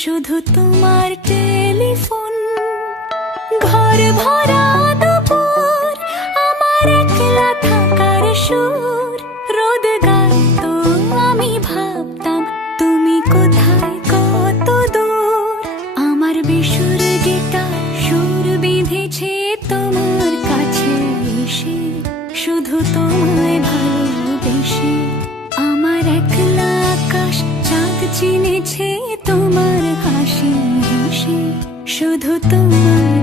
শুধু তোমার টেলিফোন, ঘর ভরা দুপুর, আমার একলা থাকার সুর। রোদ গাইতো আমি ভাবতাম তুমি কোথায় কত দূর। আমার বেসুর গিটার সুর বিঁধেছে তোমার কাছে এসে, শুধু তোমায় ভালোবেসে। আমার একলা আকাশ চাঁদ চিনেছে তোমার হাসি হেসে, শুধু তোমার